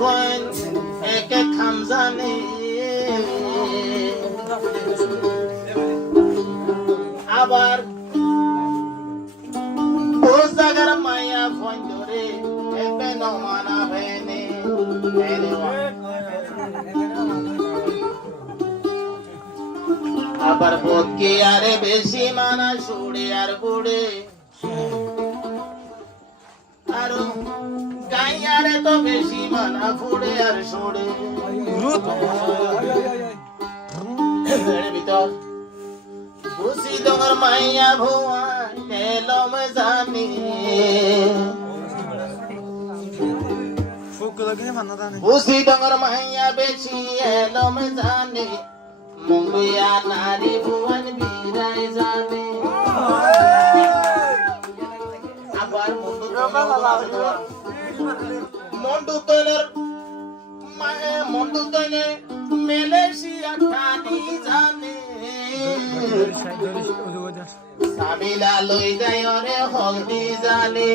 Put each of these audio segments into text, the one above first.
ভয় একে খাম জানে আবার ও জাগার মায়া ভয় ধরে একে নমানা ভেনে আবার বকে আরে বেশি মানা সুড়ে আর বুড়ে আর গাইয়ারে তো বেশি মানা ফুড়ে আর সুড়ে ভিতর বুঝি তোমার মাইয়া ভুয়া এলম জানি বুঝি তোমার মাইয়া বেশি এলম জানি মুঙ্গুয়া নারী ভুবন বীরাই জানে আবার মন্ডু তৈনের মেলেশিয়া খানি জানে সাবিলা লই যায় রে হলদি জানে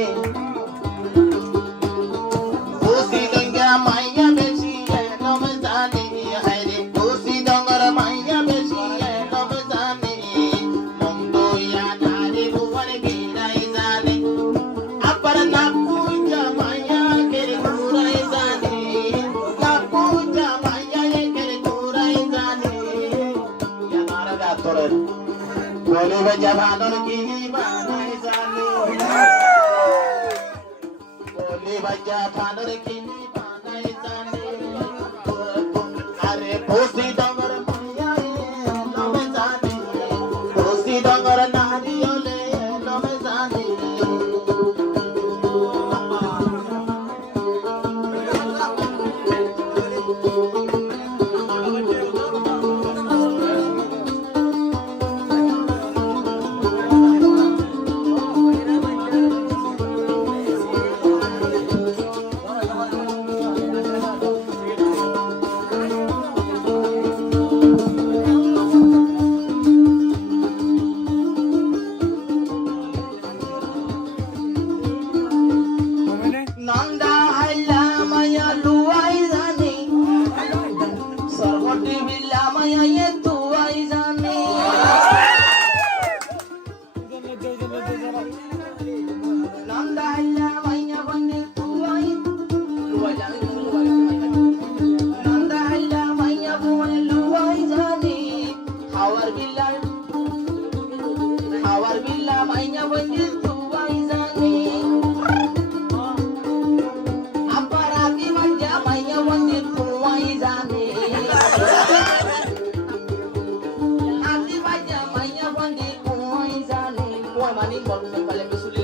বুঝি দঙ্গা মাইয়া বেশি এলম জানে হায়রে বুঝি দঙ্গর মাইয়া বেশি এলম জানে মঙ্গুয়া নারী ভুবন বীরাই জানে আবার না পূজা মাইয়া কের ঘুরাই জানে না পূজা মাইয়া কের ঘুরাই জানে জানার গাতরের বলে বাজা ভাদর কি বানাই জানে বলে বাজা ভাদর কি বানাই জানে আরে ভোসি ডঙ্গর মাইয়া এলম জানে ভোসি ডঙ্গর নারী হলে এলম জানে নন্দা হাইলা মায়া লুয়াই জানে সরবটি বিল্লা মায়া এ তুয়াই জানে নন্দা হাইলা মায়া বনে তুয়াই জানে নন্দা হাইলা মায়া বনে লুয়াই জানে হাওয়ার বিল্লা মায়া বনে তুয়াই জানে अपराधी मजा मैया वंदे तुवाई जाने आदि मजा मैया वंदे तुवाई जाने कोई मानी बोलूं मैं पहले बेसुले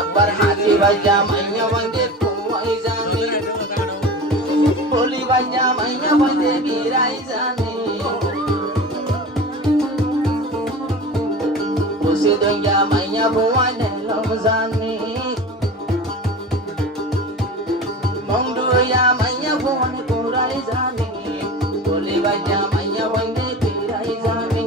अकबर हाथी मजा मैया वंदे तुवाई जाने बोली मजा मैया वंदे गिराई जाने उसे दुनिया मैया बुआई ने लमजानी मंडू या मैया बुआई कुराई जानी बोली बजा मैया वंदे पीराई जानी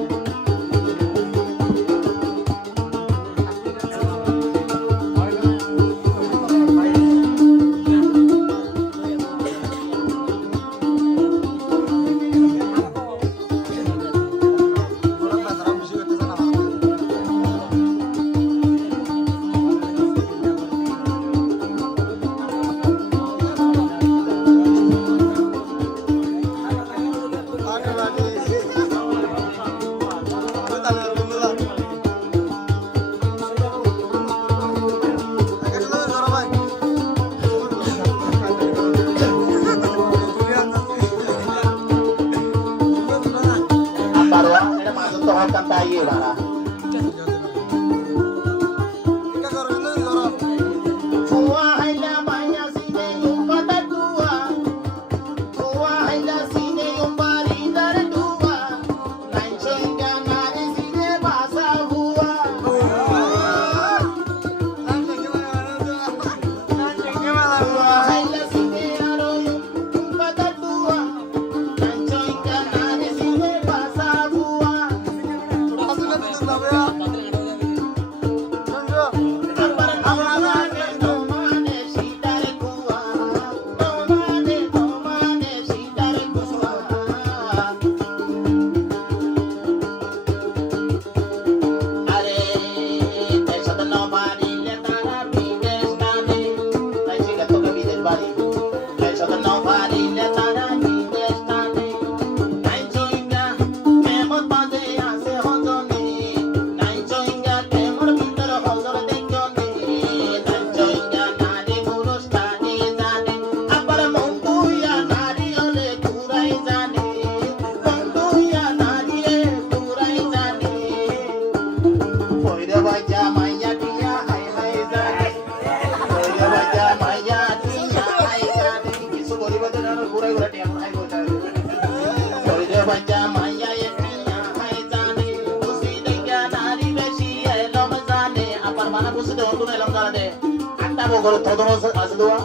আটটা বগল থদন আছে দোয়া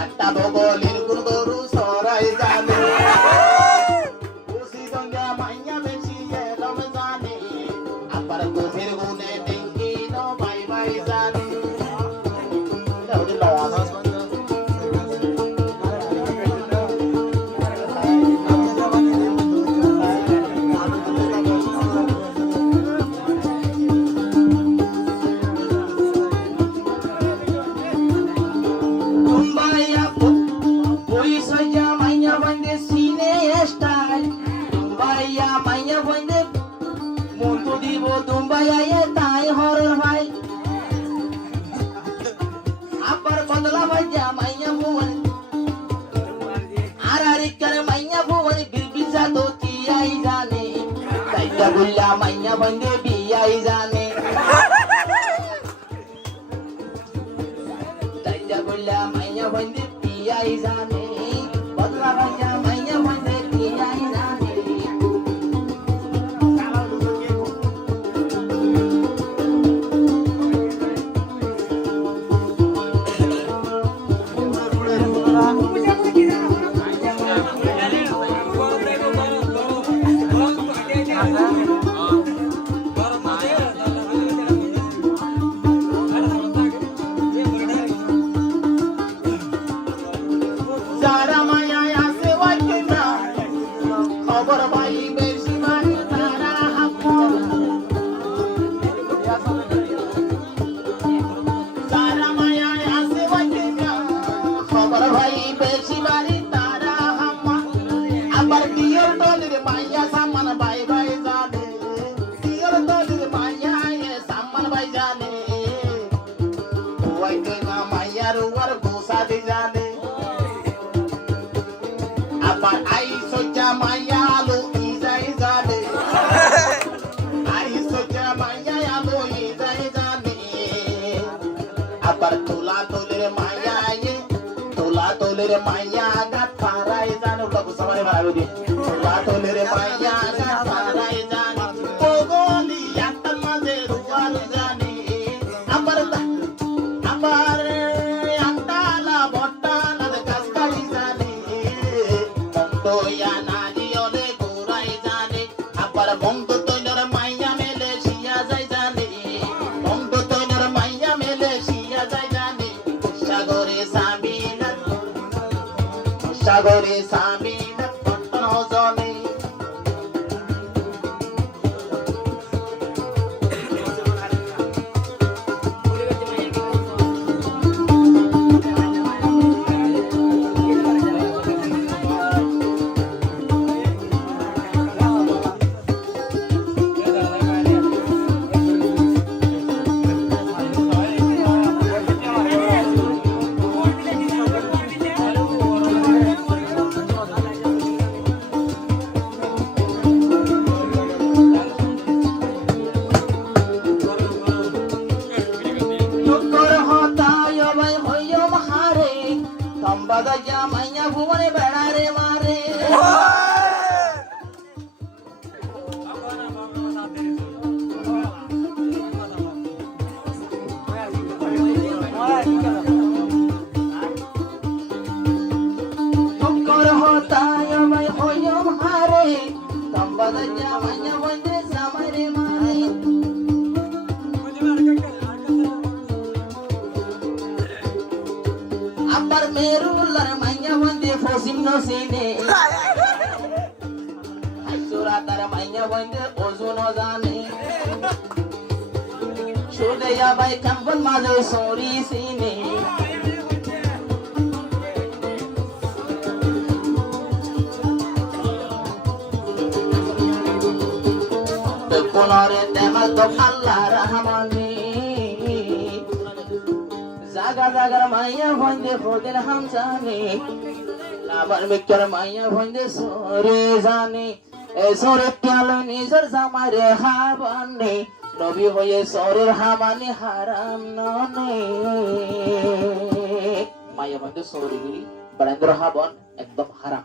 আটটা বগলের কোন গরু সরাই জানে খুশি দঙ্গা মাইয়া বেশি এলম জানে আবার কোথের গুনে ডেঙ্গি নো বাই বাই জানে এটা হচ্ছে লওয়া Gulla manya bande biyai jane Tanja gulla manya bande biyai jane Badla banja manya bande biyai jane Maya gat parai janu lagu samare baru di lato lere maya gat parai janu pogoli yatta maze ruwal jani amar yatta la botta la kaskai jani mondo ya nadi ole gurai jani abar mondo to nor maya mele sia jai jani mondo to nor maya mele sia jai jani sagore sami Sagore sami na patno zone Sudaya baik kampun malu sori sini. Bekunore temal tok Allah rahmani. Zaga zaga maya bonde khodir hamzani. Labar mikar maya bonde sori zani. Sore pialo nizar zamare habani. নবী হয়ে সরের হামানি হারাম ননে মায়া বন্ধু সৌরিগিরি বরেন্দ্র হাবন একদম হারাম